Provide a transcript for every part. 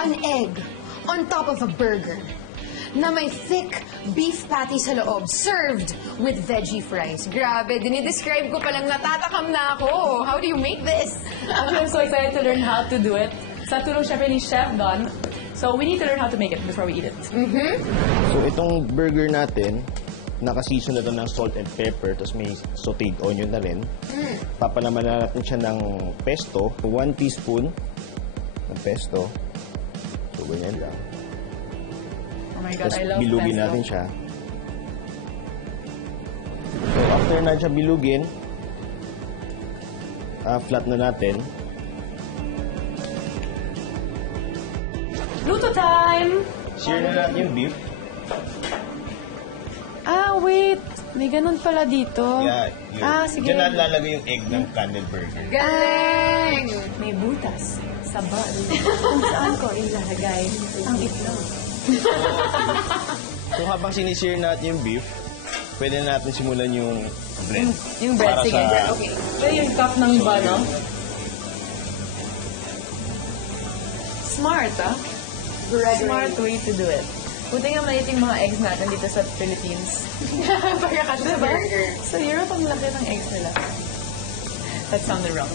An egg on top of a burger na may thick beef patty sa loob, served with veggie fries. Grabe, dinidescribe ko palang natatakam na ako. How do you make this? Actually, I'm so excited to learn how to do it. Sa tulong syempre ni Chef Don. So we need to learn how to make it before we eat it. So itong burger natin, naka-season na ito ng salt and pepper, tapos may sauteed onion na rin. Papalaman na natin siya ng pesto, 1 teaspoon ng pesto. So ganyan lang. Oh my God, Tapos I love bilugin pesto. natin siya. So after na siya bilugin, flat na natin. Luto time! Sear na natin yung beef. Ah, wait. May ganun pala dito. Yeah, yun. Ah, sige. Diyan na lalagay yung egg ng candle burger. Galing! May butas sa ball kung saan ko ilalagay ang itlog. So habang sinisir natin yung beef, pwede na natin simulan yung bread. Yung bread, Para sige. sa- Okay. So yung cup ng bano. Smart, ah? Smart way to do it. Buti nga maliit yung mga eggs natin dito sa Philippines. Para ka sa burger. Sa Europe, ang laki ng eggs nila. That sounded wrong.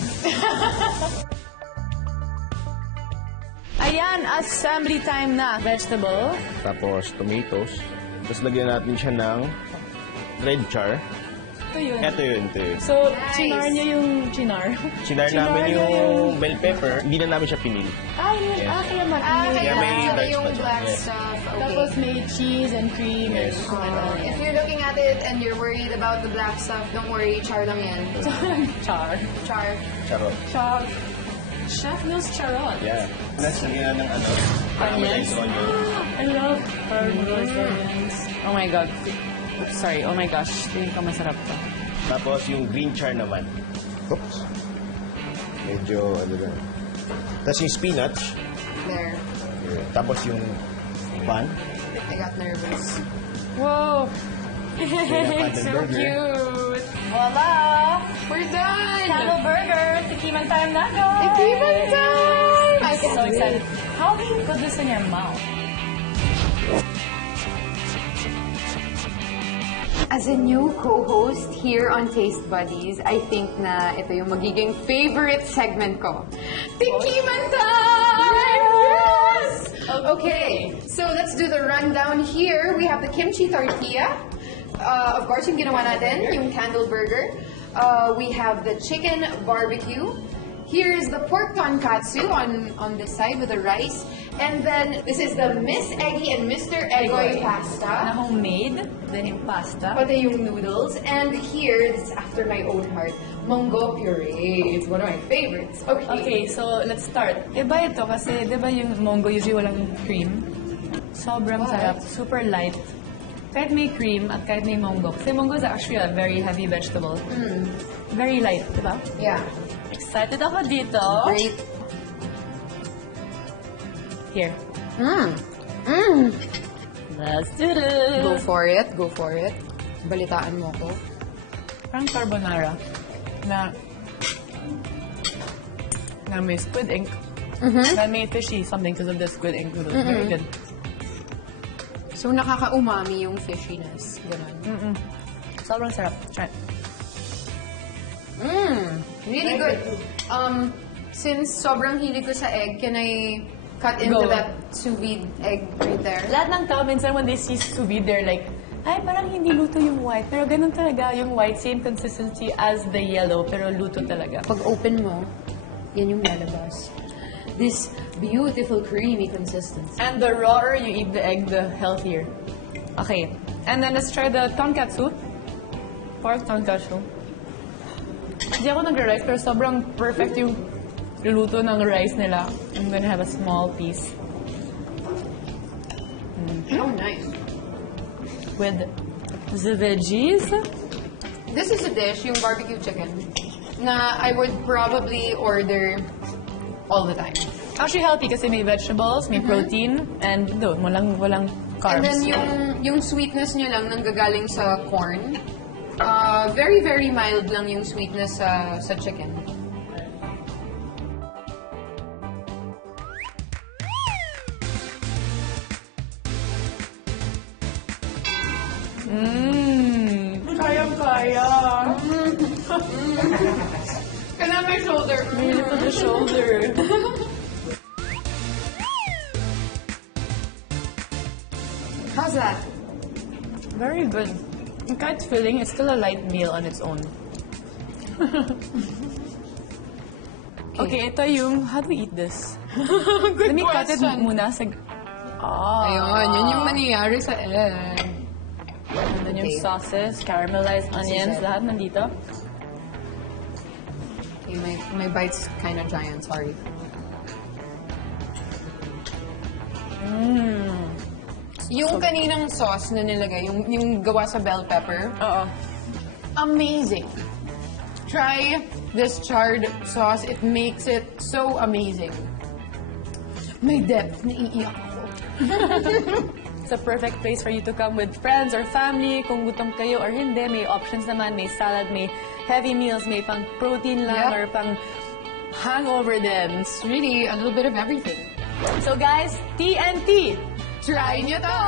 Ayan, assembly time na. Vegetable. Tapos tomatoes. Tapos lagyan natin siya ng red char. Ito yun. Ito yun. So, chinar niyo yung chinar. Chinar namin niyo yung bell pepper. Hindi na namin siya pinili. Yun. Yes. Kaya man. Kaya may Saka dark yung spots. black Yes. stuff. Okay. Tapos may cheese and cream. Yes. If you're looking at it and you're worried about the black stuff, don't worry, char lang yan. Char. Char. Charot. Char. Chef knows charot. Yeah. Next, lagyan na ng Onions. caramelized onion. I love caramelized onions. Oh my God. Oops, sorry. Oh my gosh. Tingin ko masarap to. Tapos yung green char naman. Oops. Medyo, ano lang. Tapos yung spinach. There. Tapos yung bun. I got nervous. Whoa. Candle So burger. cute. Voila. We're done! Candle burger. Tikiman time na, guys. Tikiman time! I I'm can so do excited. it. How do you put this in your mouth? As a new co-host here on Taste Buddies, I think na ito yung magiging favorite segment ko. Tikiman time! Yes! Okay, so let's do the rundown here. We have the kimchi tortilla. Of course, yung ginawa natin, yung candle burger. We have the chicken barbecue. Here's the pork tonkatsu on this side with the rice. And then this is the Miss Eggy and Mr. Eggoy Na pasta. homemade. Then yung pasta. Pati yung noodles. And here, this is after my own heart, mango puree. It's one of my favorites. Okay, so let's start. Iba ito kasi, di ba yung mongo usually walang cream? Sobrang What? sarap. Super light. Kahit may cream at kahit may mongo. Kasi mongo is actually a very heavy vegetable. Very light, di ba? Yeah. Excited ako dito. Great. Here. Let's do Go this. for it. Go for it. Balitaan mo ko. Parang carbonara na may squid ink. Na may fishy something because of the squid ink noodles. Very good. So, nakaka-umami yung fishiness. Ganun. Sobrang sarap. Try. Really good. Since sobrang hilig ko sa egg, can I cut into Go. that sous vide egg right there? Lahat ng tao minsan when they see sous vide, they're like, ay, parang hindi luto yung white. Pero ganun talaga yung white, same consistency as the yellow, pero luto talaga. Pag open mo, yan yung lalabas. This beautiful creamy consistency. And the rawer you eat the egg, the healthier. Okay. And then let's try the tonkatsu. Pork tonkatsu. Hindi ako nag-rice, pero sobrang perfect yung luto ng rice nila. I'm gonna have a small piece. Oh, nice. With the veggies. This is a dish, yung barbecue chicken, na I would probably order all the time. Actually healthy kasi may vegetables, may protein, and doon, walang carbs. And then yung sweetness nyo lang nanggagaling sa corn. Very, very mild lang yung sweetness sa chicken. Kayang-kaya. Kana my shoulder. Really to the shoulder. How's that? Very good. And kahit filling, it's still a light meal on its own. Okay, ito yung, how do we eat this? Good Let me cut it question. muna sa... Ayun, yun yung mangyayari sa egg. And then yung Okay. sauces, caramelized onions, it. lahat nandito. Okay, my bite's kind of giant, sorry. Yung kaninang sauce na nilagay, yung gawa sa bell pepper, Oo. amazing. Try this charred sauce. It makes it so amazing. May depth, naiiyak ako. It's a perfect place for you to come with friends or family. Kung gutom kayo or hindi, may options naman. May salad, may heavy meals, may pang protein lang Yep. or pang hangover din. It's really a little bit of everything. So guys, TNT! Try nyo to!